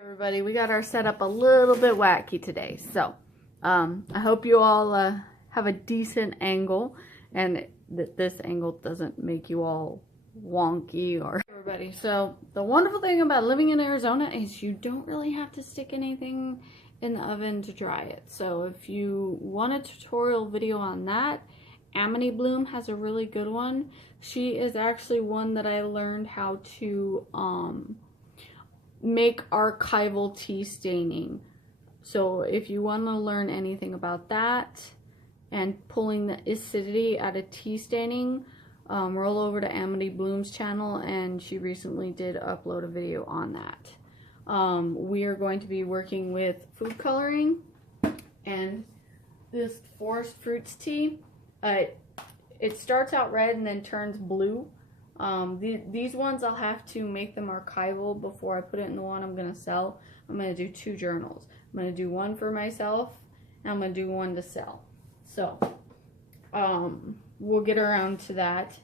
Everybody, we got our setup a little bit wacky today, so I hope you all have a decent angle and that this angle doesn't make you all wonky or everybody. So the wonderful thing about living in Arizona is you don't really have to stick anything in the oven to dry it. So if you want a tutorial video on that, Amity Bloom has a really good one. She is actually one that I learned how to make archival tea staining. So if you want to learn anything about that and pulling the acidity out of tea staining, roll over to Amity Bloom's channel, and she recently did upload a video on that. We are going to be working with food coloring and this forest fruits tea. It starts out red and then turns blue. These ones I'll have to make them archival before I put it in the one I'm going to sell. I'm going to do 2 journals. I'm going to do one for myself and I'm going to do one to sell. So we'll get around to that.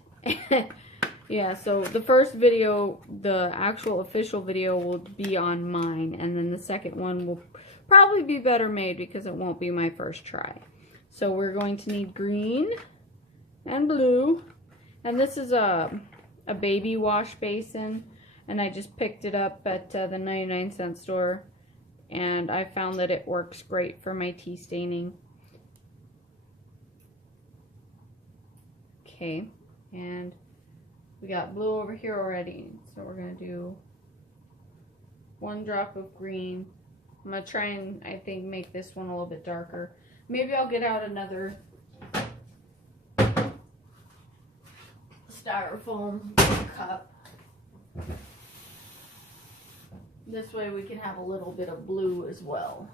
Yeah, so the first video, the actual official video, will be on mine, and then the second one will probably be better made because it won't be my first try. So we're going to need green and blue, and this is a baby wash basin, and I just picked it up at the 99-cent store, and I found that it works great for my tea staining. Okay, and we got blue over here already, so we're going to do 1 drop of green. I'm going to try and, I think, make this one a little bit darker. Maybe I'll get out another styrofoam cup. This way we can have a little bit of blue as well.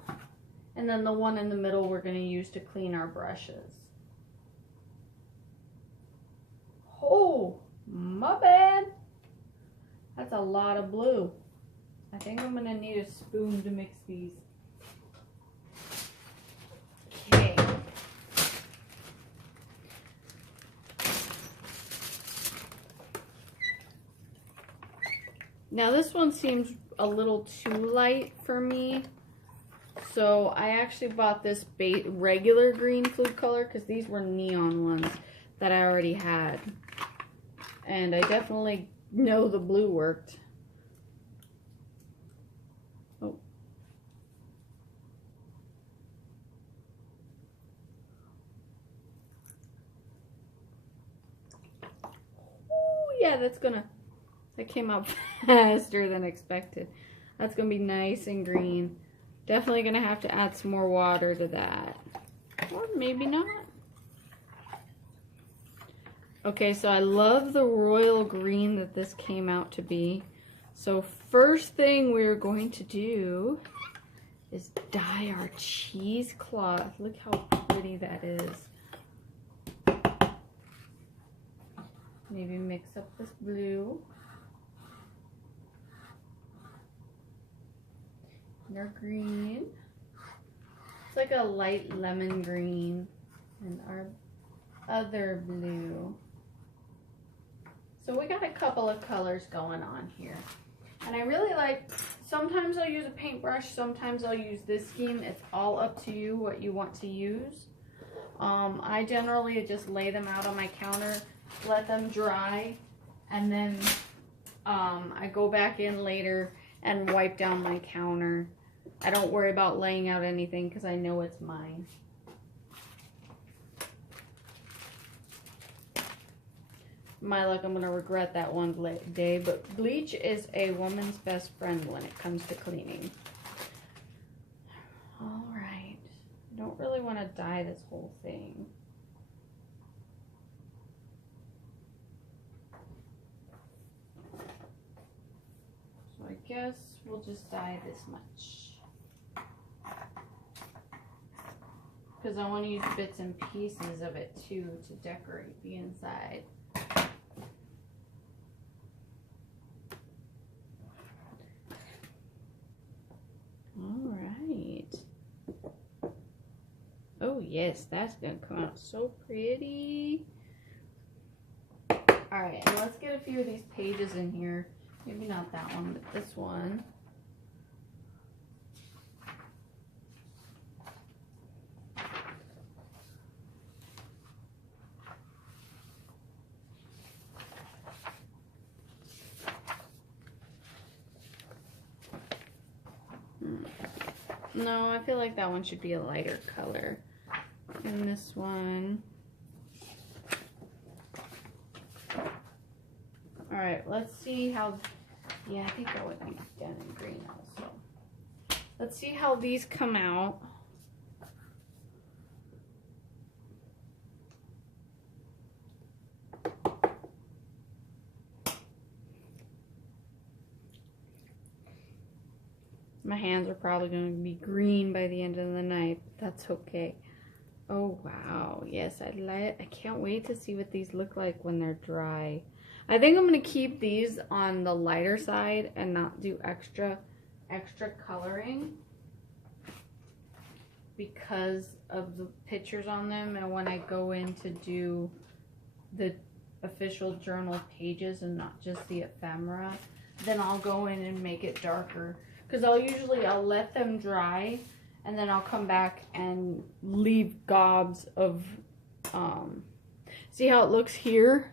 And then the one in the middle we're going to use to clean our brushes. Oh! My bad. That's a lot of blue. I think I'm gonna need a spoon to mix these. Okay. Now this one seems a little too light for me. So I actually bought this regular green food color because these were neon ones that I already had. And I definitely know the blue worked. Oh. Ooh, yeah, that came out faster than expected. That's gonna be nice and green. Definitely gonna have to add some more water to that. Or maybe not. Okay, so I love the royal green that this came out to be. So first thing we're going to do is dye our cheesecloth. Look how pretty that is. Maybe mix up this blue. And our green. It's like a light lemon green. And our other blue. So we got a couple of colors going on here. And I really like, sometimes I'll use a paintbrush, sometimes I'll use this scheme. It's all up to you what you want to use. I generally just lay them out on my counter, let them dry, and then I go back in later and wipe down my counter. I don't worry about laying out anything because I know it's mine. My luck, I'm going to regret that one day, but bleach is a woman's best friend when it comes to cleaning. Alright, I don't really want to dye this whole thing. So I guess we'll just dye this much. Because I want to use bits and pieces of it too to decorate the inside. Alright. Oh yes, that's gonna come out so pretty. Alright, and let's get a few of these pages in here. Maybe not that one, but this one. No, I feel like that one should be a lighter color. And this one. Alright, let's see how, yeah, I think that would be done in green also. Let's see how these come out. My hands are probably going to be green by the end of the night, but that's okay. Oh wow, yes, I can't wait to see what these look like when they're dry. I think I'm going to keep these on the lighter side and not do extra coloring because of the pictures on them, and when I go in to do the official journal pages and not just the ephemera, then I'll go in and make it darker. Because I'll let them dry, and then I'll come back and leave gobs of, see how it looks here?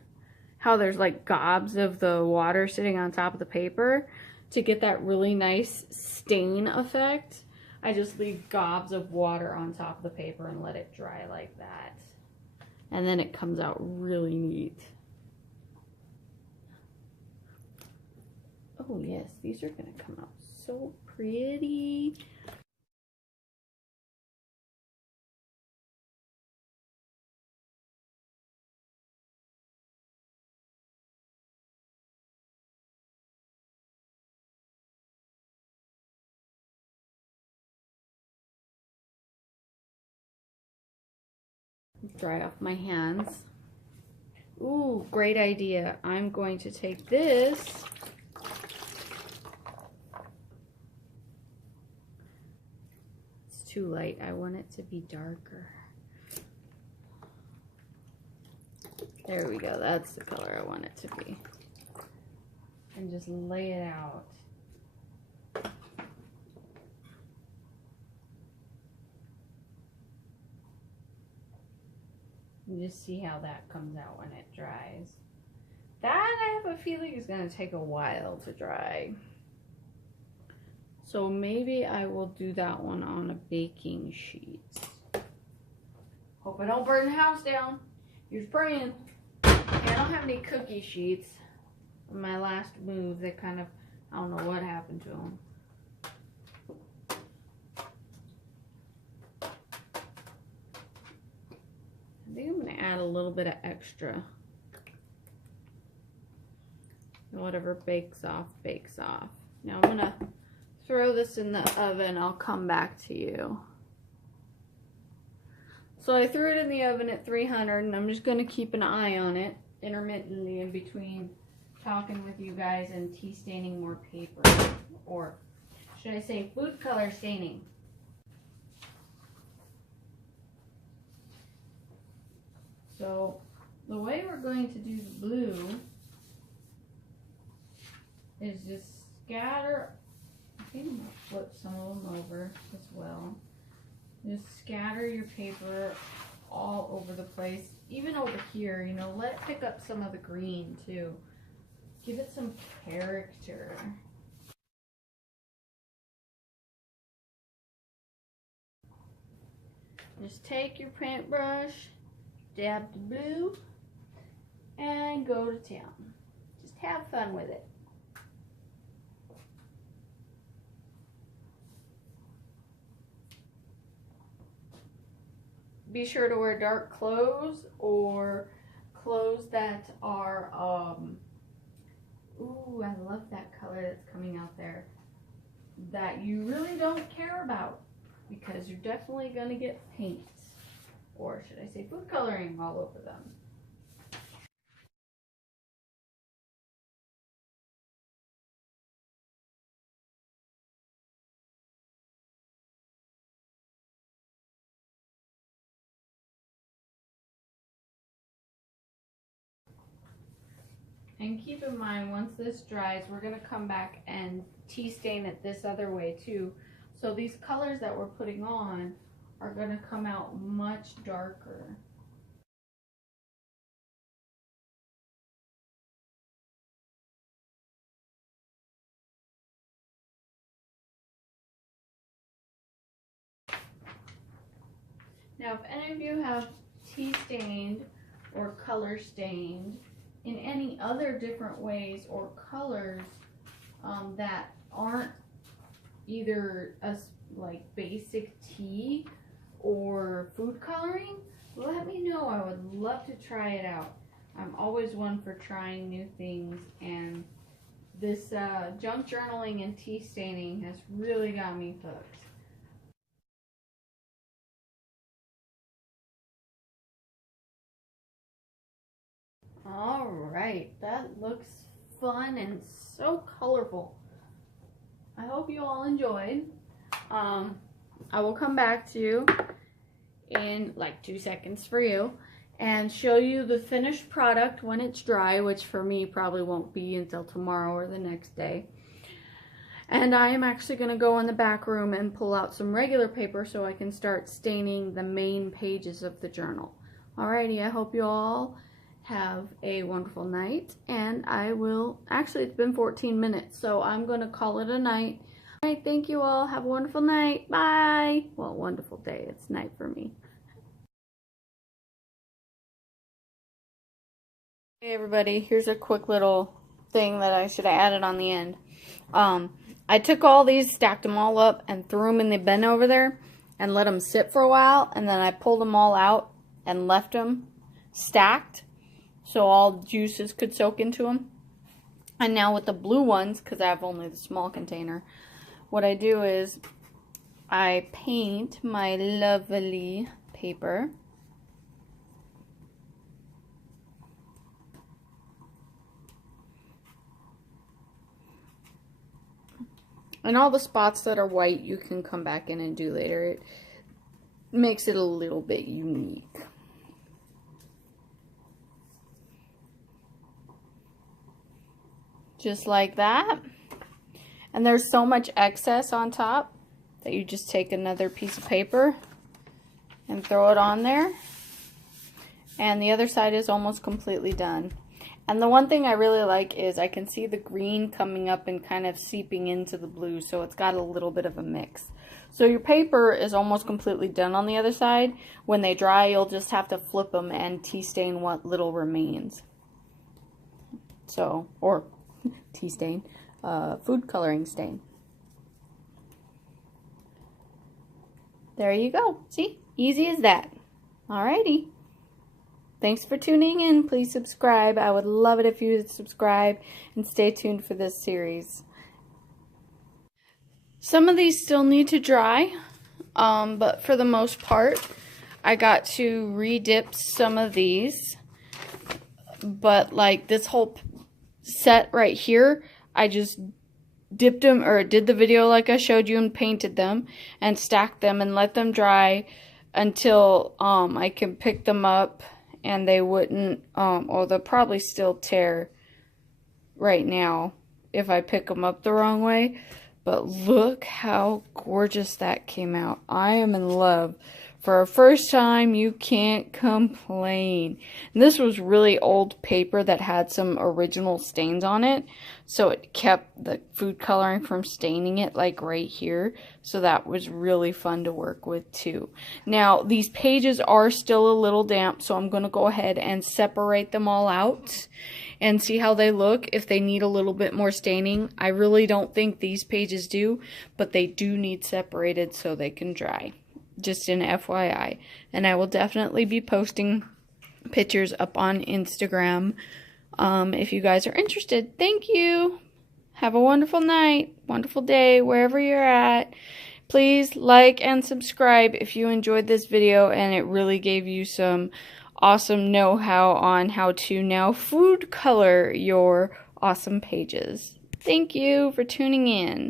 How there's like gobs of the water sitting on top of the paper? To get that really nice stain effect, I just leave gobs of water on top of the paper and let it dry like that. And then it comes out really neat. Oh yes, these are gonna come out so pretty. Dry off my hands. Ooh, great idea. I'm going to take this too light. I want it to be darker. There we go. That's the color I want it to be. And just lay it out. And just see how that comes out when it dries. That I have a feeling is going to take a while to dry. So maybe I will do that one on a baking sheet. Hope I don't burn the house down. You're praying. I don't have any cookie sheets. My last move, they kind of, I don't know what happened to them. I think I'm going to add a little bit of extra. Whatever bakes off, bakes off. Now I'm going to throw this in the oven. I'll come back to you. So I threw it in the oven at 300, and I'm just going to keep an eye on it intermittently in between talking with you guys and tea staining more paper. Or should I say food color staining? So the way we're going to do the blue is just scatter. I think I'm going to flip some of them over as well. Just scatter your paper all over the place. Even over here, you know, let it pick up some of the green too. Give it some character. Just take your paintbrush, dab the blue, and go to town. Just have fun with it. Be sure to wear dark clothes or clothes that are, ooh, I love that color that's coming out there, that you really don't care about, because you're definitely going to get paint, or should I say food coloring, all over them. And keep in mind, once this dries, we're going to come back and tea stain it this other way too. So these colors that we're putting on are going to come out much darker. Now, if any of you have tea stained or color stained in any other different ways or colors that aren't either like basic tea or food coloring, let me know. I would love to try it out. I'm always one for trying new things, and this junk journaling and tea staining has really got me hooked. All right, that looks fun and so colorful. I hope you all enjoyed. I will come back to you in like 2 seconds for you and show you the finished product when it's dry, which for me probably won't be until tomorrow or the next day. And I am actually going to go in the back room and pull out some regular paper so I can start staining the main pages of the journal. Alrighty, I hope you all have a wonderful night, and I will, actually it's been 14 minutes, so I'm going to call it a night. Alright, thank you all. Have a wonderful night. Bye. Well, wonderful day. It's night for me. Hey everybody, here's a quick little thing that I should have added on the end. I took all these, stacked them all up, and threw them in the bin over there and let them sit for a while, and then I pulled them all out and left them stacked so all juices could soak into them. And now with the blue ones, because I have only the small container, what I do is I paint my lovely paper. And all the spots that are white you can come back in and do later. It makes it a little bit unique. Just like that. And there's so much excess on top that you just take another piece of paper and throw it on there. And the other side is almost completely done. And the one thing I really like is I can see the green coming up and kind of seeping into the blue, so it's got a little bit of a mix. So your paper is almost completely done on the other side. When they dry, you'll just have to flip them and tea stain what little remains. So, or tea stain, food coloring stain. There you go. See? Easy as that. Alrighty. Thanks for tuning in. Please subscribe. I would love it if you would subscribe and stay tuned for this series. Some of these still need to dry, but for the most part, I got to re-dip some of these. But like this whole set right here, I just dipped them, or did the video like I showed you, and painted them and stacked them and let them dry until I can pick them up and they wouldn't, or they'll probably still tear right now if I pick them up the wrong way. But look how gorgeous that came out. I am in love. For a first time, you can't complain. And this was really old paper that had some original stains on it, so it kept the food coloring from staining it, like right here. So that was really fun to work with too. Now, these pages are still a little damp, so I'm going to go ahead and separate them all out and see how they look, if they need a little bit more staining. I really don't think these pages do, but they do need separated so they can dry. Just an FYI. And I will definitely be posting pictures up on Instagram if you guys are interested. Thank you. Have a wonderful night, wonderful day, wherever you're at. Please like and subscribe if you enjoyed this video and it really gave you some awesome know-how on how to now food color your awesome pages. Thank you for tuning in.